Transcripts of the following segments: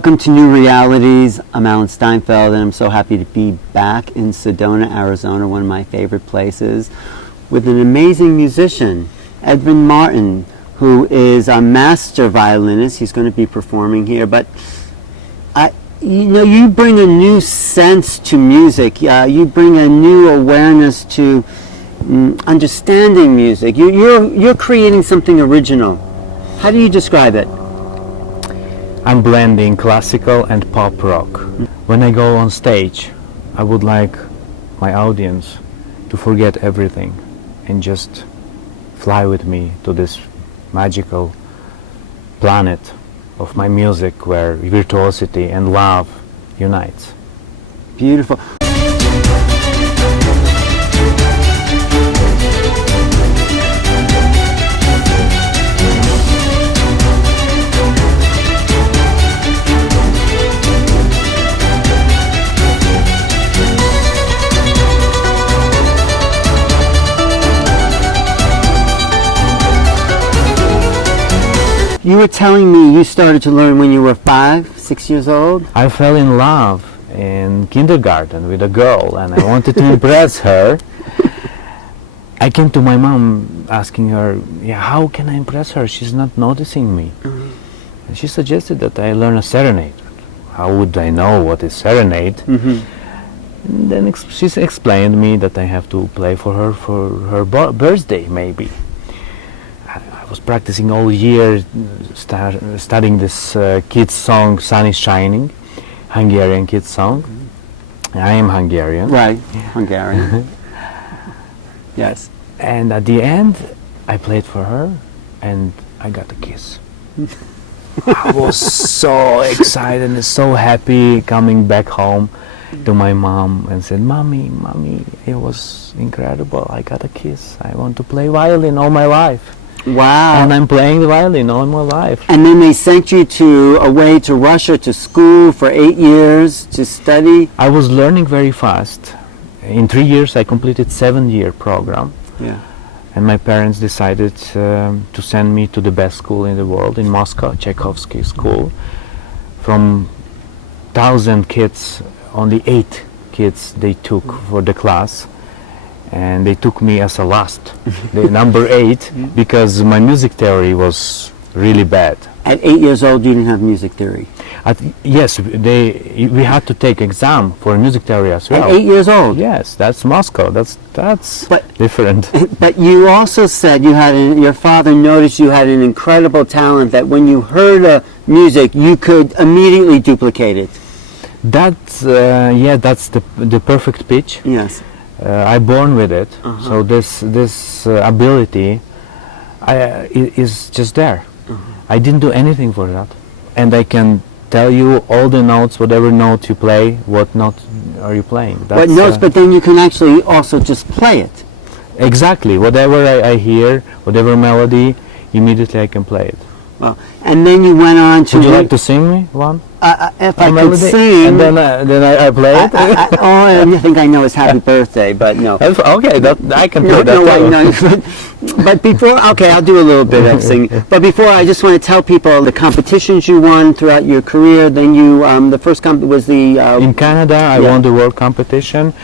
Welcome to Newrealities. I'm Alan Steinfeld, and I'm so happy to be back in Sedona, Arizona, one of my favorite places, with an amazing musician, Edvin Marton, who is a master violinist. He's going to be performing here, but you bring a new sense to music. You bring a new awareness to understanding music. You're creating something original. How do you describe it? I'm blending classical and pop rock. When I go on stage, I would like my audience to forget everything and just fly with me to this magical planet of my music where virtuosity and love unites. Beautiful. You were telling me you started to learn when you were 5, 6 years old? I fell in love in kindergarten with a girl and I wanted to impress her. I came to my mom asking her, how can I impress her? She's not noticing me. And she suggested that I learn a serenade. How would I know what is serenade? And then she explained me that I have to play for her birthday, maybe. I was practicing all year, studying this kids song, Sun is Shining, Hungarian kids song. I am Hungarian. Right, Hungarian. Yes. And at the end, I played for her and I got a kiss. I was so excited and so happy coming back home to my mom and said, Mommy, it was incredible. I got a kiss. I want to play violin all my life. Wow. And I'm playing the violin all my life. And then they sent you away to Russia to school for 8 years to study? I was learning very fast. In 3 years I completed 7-year program. Yeah. And my parents decided to send me to the best school in the world in Moscow, Tchaikovsky School. From 1,000 kids, only 8 kids they took for the class. And they took me as a last, the number 8, because my music theory was really bad. At 8 years old, you didn't have music theory? Yes, we had to take exam for music theory as well. At 8 years old? Yes, that's Moscow. That's different. But you also said your father noticed you had an incredible talent that when you heard music, you could immediately duplicate it. That's the perfect pitch. Yes. I'm born with it, so this ability is just there. I didn't do anything for that, and I can tell you all the notes, whatever note you play, what note are you playing. What notes, but then you can actually also just play it. Exactly, whatever I hear, whatever melody, immediately I can play it. Well, and then you went on to... Would you like to sing me one? If I could sing... And then I play it? I think I know it's Happy Birthday, but no. Okay, I can play that. But before... Okay, I'll do a little bit of singing. But before, I just want to tell people the competitions you won throughout your career. Then you... the first was the... In Canada, I won the world competition,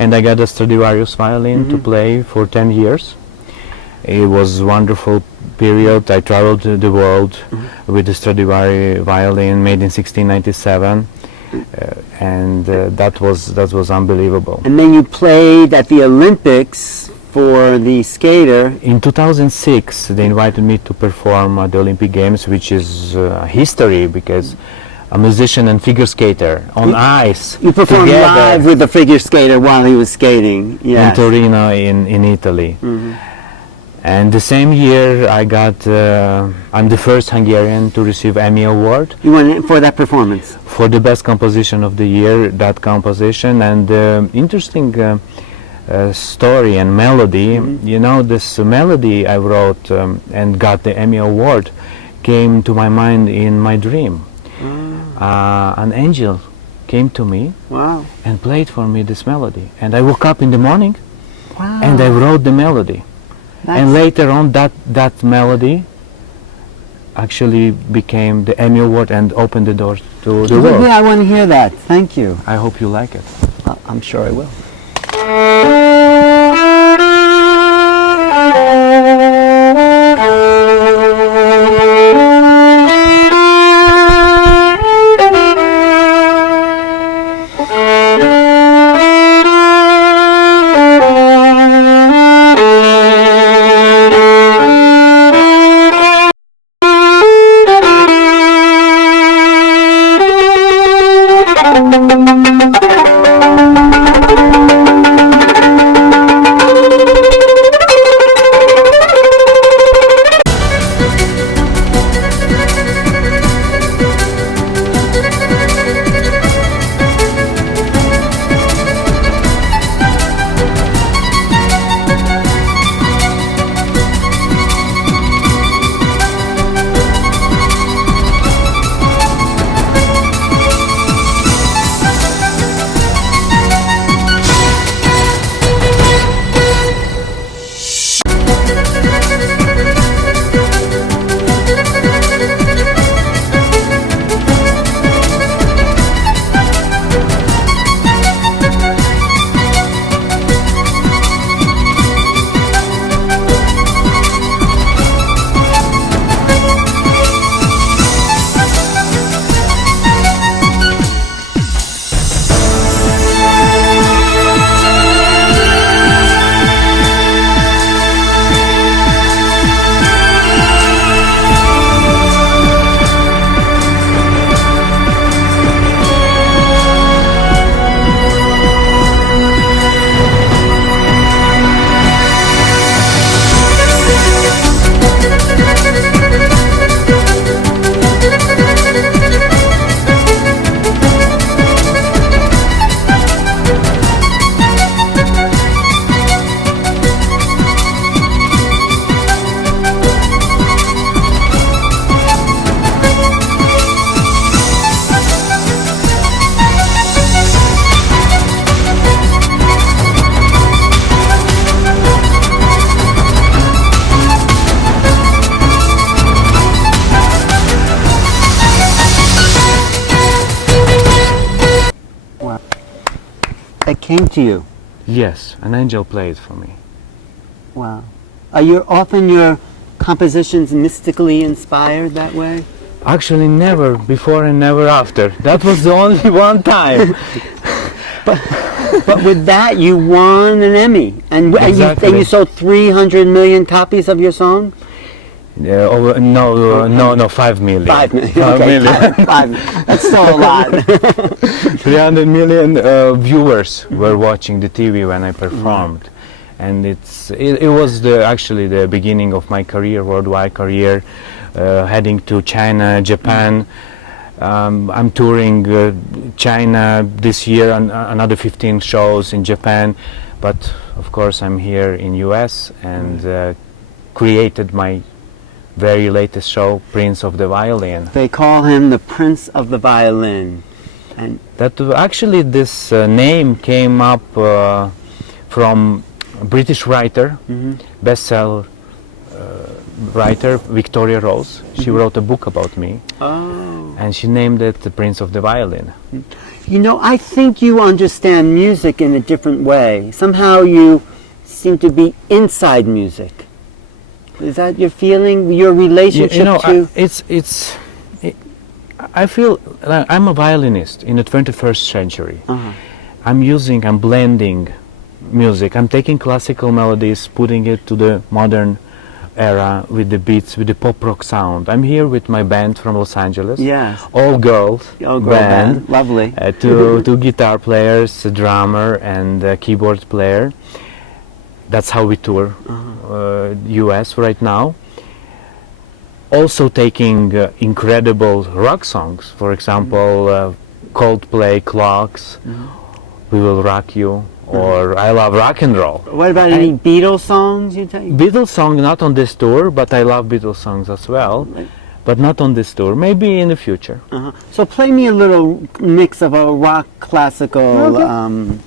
and I got a Stradivarius violin to play for 10 years. It was wonderful period. I traveled the world with the Stradivari violin made in 1697, and that was unbelievable. And then you played at the Olympics for the skater. In 2006, they invited me to perform at the Olympic Games, which is history because a musician and figure skater on ice. You performed live with the figure skater while he was skating. Yes. In Torino, in Italy. And the same year I got, I'm the first Hungarian to receive Emmy Award. You won for that performance? For the best composition of the year, that composition. And interesting story and melody, you know, this melody I wrote and got the Emmy Award came to my mind in my dream. An angel came to me and played for me this melody. And I woke up in the morning and I wrote the melody. And later on that melody actually became the Emmy Award and opened the doors to the world. I want to hear that. Thank you. I hope you like it. I'm sure I will. That came to you. Yes, an angel played for me. Wow. Are your compositions mystically inspired that way? Actually, never before and never after. That was the only one time. But with that, you won an Emmy, and Exactly. you sold 300 million copies of your song. No, 5 million. 5 million. 5 Okay, million. 5 million. That's still a lot. 300 million viewers were watching the TV when I performed, and it was actually the beginning of my career, worldwide career, heading to China, Japan. I'm touring China this year, another 15 shows in Japan, but of course I'm here in US and created my very latest show, Prince of the Violin. They call him the Prince of the Violin. And That actually this name came up from a British writer, bestseller writer Victoria Rose. She wrote a book about me, and she named it the Prince of the Violin. you know, I think you understand music in a different way. Somehow you seem to be inside music. Is that your feeling? Your relationship to? I feel like I'm a violinist in the 21st century. I'm blending music. I'm taking classical melodies, putting it to the modern era with the beats, with the pop rock sound. I'm here with my band from Los Angeles. Yes. All girls. All girl band. Lovely. Two guitar players, a drummer, and a keyboard player. That's how we tour US right now. Also taking incredible rock songs, for example, Coldplay, Clocks, We Will Rock You, or I Love Rock and Roll. What about any Beatles songs you take? Beatles song not on this tour, but I love Beatles songs as well, but not on this tour, maybe in the future. So play me a little mix of a rock classical. Okay.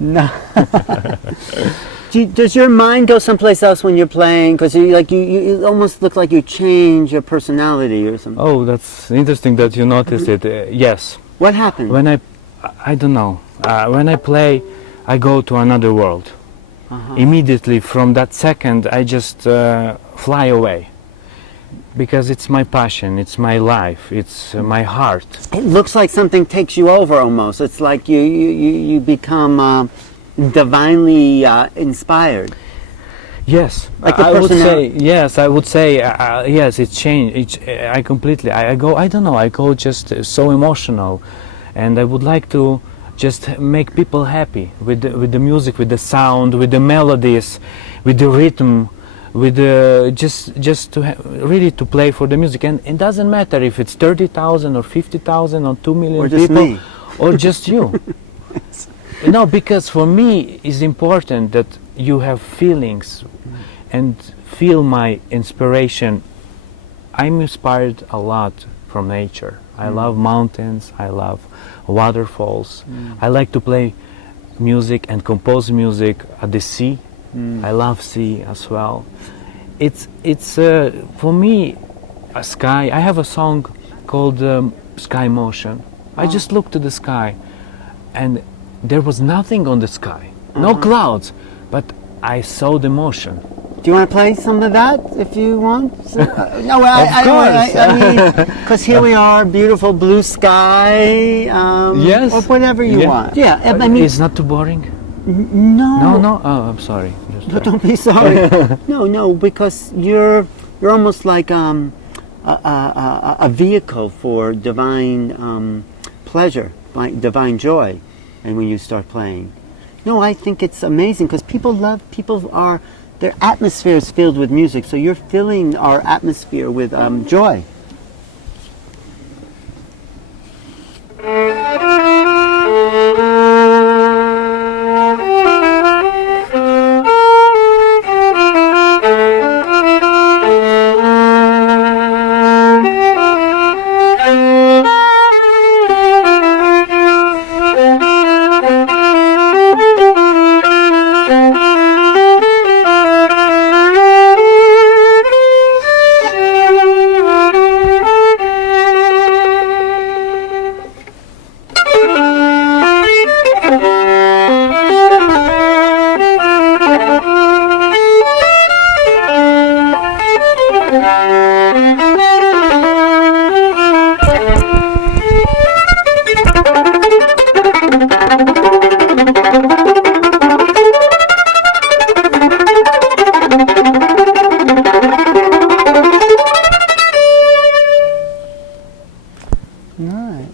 No. Does your mind go someplace else when you're playing? Because you almost look like you change your personality or something. Oh, that's interesting that you noticed it. Yes. What happened? When I don't know. When I play, I go to another world. Immediately from that second, I just fly away. Because it's my passion, it's my life, it's my heart. It looks like something takes you over almost. It's like you become divinely inspired. Yes, Like the I would say personality. yes. I would say yes. It changed. I completely. I go. I don't know. I go just so emotional, and I would like to just make people happy with the music, with the sound, with the melodies, with the rhythm, with the just to really to play for the music. And it doesn't matter if it's 30,000 or 50,000 or 2 million Or just people, me. or just you. No, because for me it's important that you have feelings and feel my inspiration. I'm inspired a lot from nature. I love mountains, I love waterfalls. I like to play music and compose music at the sea. I love sea as well. It's for me a sky. I have a song called Sky Motion. I just look to the sky and there was nothing on the sky, no clouds, but I saw the motion. Do you want to play some of that if you want? No, course. I mean, because here we are, beautiful blue sky. Yes. Or whatever you want. Yeah, I mean, It's not too boring? no. No? Oh, I'm sorry. Just, Don't be sorry. No, because you're almost like a vehicle for divine pleasure, like divine joy, and when you start playing. No, I think it's amazing because their atmosphere is filled with music, so you're filling our atmosphere with joy.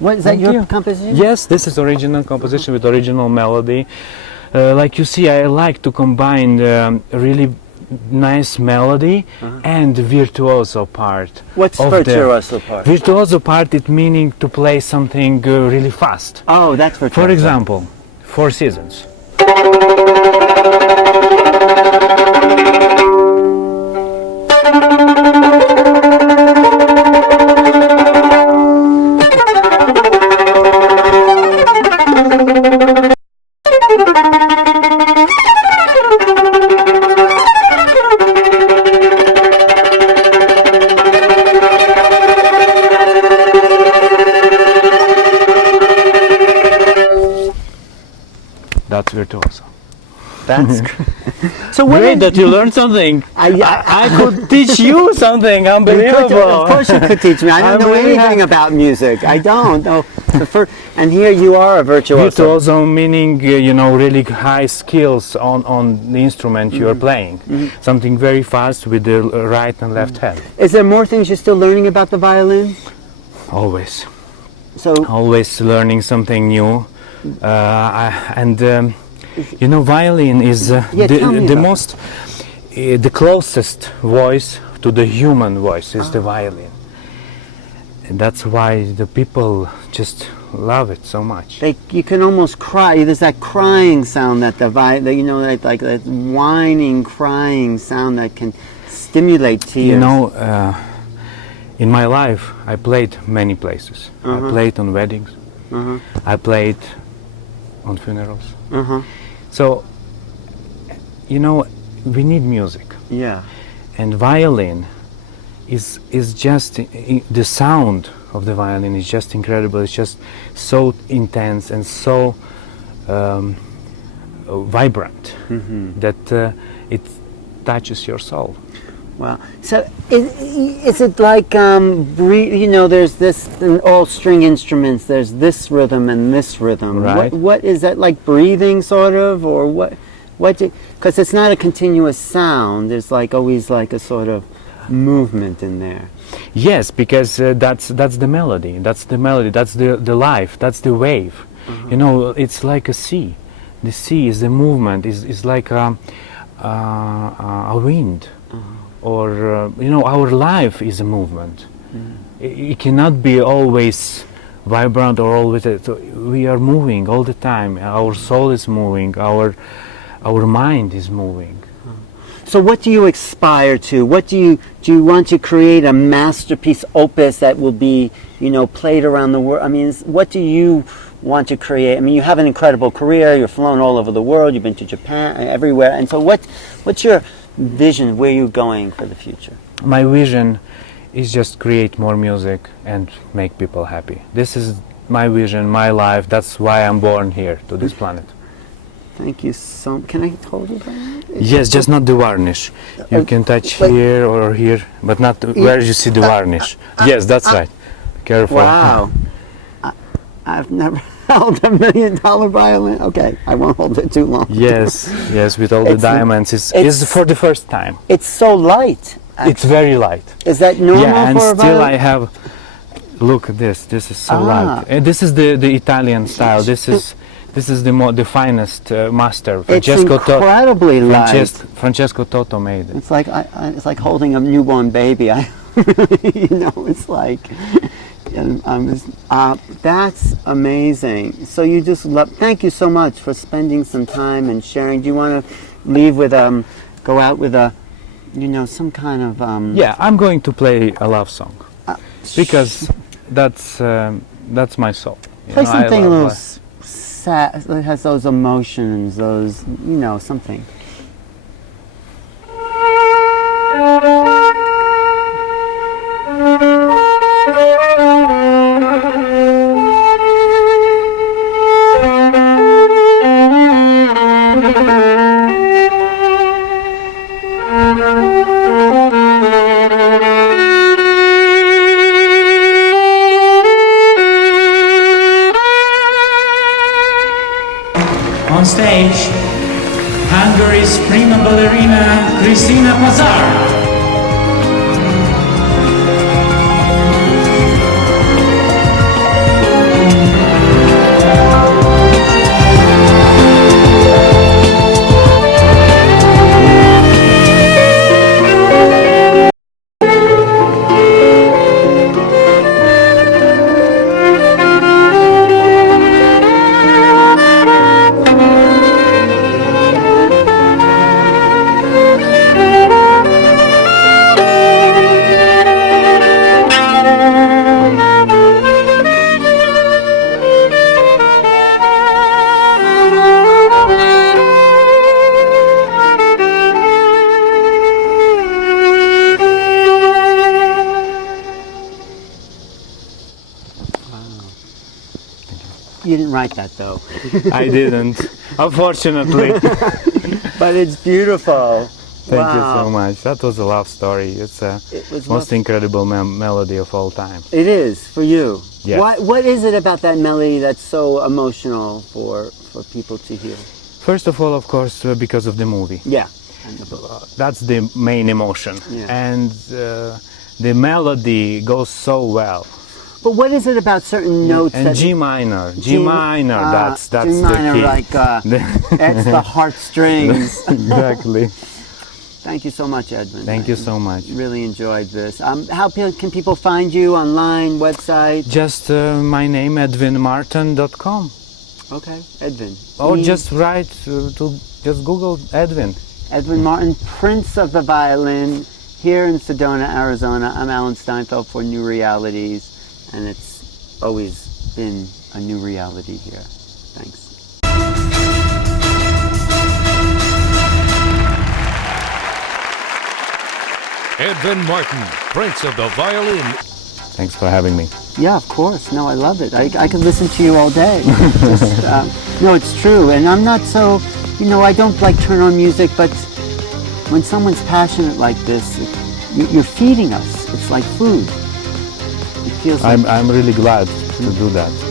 What is that? Your composition? Yes, this is original composition with original melody. Like you see, I like to combine really nice melody and virtuoso part. What's of virtuoso part? Virtuoso part, it meaning to play something really fast. Oh, that's virtuoso. For example, Four Seasons. Virtuoso. That's so. Great that you learned something. I could teach you something unbelievable. Of course, you could teach me. I don't know anything about music. I don't know. And here you are a virtuoso. Virtuoso meaning really high skills on the instrument you are playing. Something very fast with the right and left hand. Is there more things you're still learning about the violin? Always. So always learning something new, violin is the closest voice to the human voice is the violin, and that's why the people just love it so much. You can almost cry. There's that crying sound that the like that whining, crying sound that can stimulate tears. In my life, I played many places. I played on weddings. I played on funerals. So, we need music. Yeah. And violin is just the sound of the violin is just incredible. It's just so intense and so vibrant that it touches your soul. Wow. So is it like, there's this, in all string instruments, there's this rhythm and this rhythm. Right. What is that, like breathing sort of, or what? Because it's not a continuous sound. There's like always like a sort of movement in there. Yes, because that's the melody. That's the melody. That's the life. That's the wave. It's like a sea. The sea is the movement. Is like a wind. Or our life is a movement. It cannot be always vibrant or always. We are moving all the time. Our soul is moving. Our mind is moving. So what do you aspire to? What do you want to create a masterpiece opus that will be played around the world? I mean, what do you want to create? I mean, you have an incredible career. You're flown all over the world. You've been to Japan, everywhere. And so what's your vision? Where are you going for the future? My vision is just create more music and make people happy. This is my vision, my life. That's why I'm born here to this planet. Thank you so much. Can I hold you by that? Yes, just not the varnish. You can touch here or here, but not where you see the varnish. Yes, that's right. Careful. Wow. I've never held $1 million violin. Okay, I won't hold it too long. Yes, with all the diamonds. It's for the first time. It's so light. It's very light. Is that normal for a violin? Yeah, and still I have... Look at this. This is so light. And this is the Italian style. This is the finest master. It's incredibly light. Francesco Toto made it. It's like holding a newborn baby. It's like... that's amazing. So you just thank you so much for spending some time and sharing. Do you want to leave with go out with some kind of Yeah, I'm going to play a love song because that's my soul. Play something a little sad that has those emotions, those something. On stage, Hungary's prima ballerina Christina Pazar. You didn't write that though. I didn't, unfortunately. But it's beautiful. Thank you Wow. so much. That was a love story. It's a It was most incredible melody of all time. It is for you. Yes. What is it about that melody that's so emotional for people to hear? First of all, of course, because of the movie. Yeah. And the book. That's the main emotion. Yeah. And the melody goes so well. But what is it about certain notes And that G minor, that's G the minor, key. like that's the heartstrings. Exactly. Thank you so much, Edvin. Thank you so much. Really enjoyed this. How can people find you online, website? Just my name, edvinmarton.com. Okay, Edvin. Or just write just Google Edvin. Edvin Marton, Prince of the Violin, here in Sedona, Arizona. I'm Alan Steinfeld for Newrealities, and it's always been a new reality here. Thanks. Edvin Marton, Prince of the Violin. Thanks for having me. Yeah, of course. No, I love it. I could listen to you all day. Just, no, it's true. And I'm not so, I don't like turn on music, but when someone's passionate like this, you're feeding us. It's like food. It feels like... I'm really glad to do that.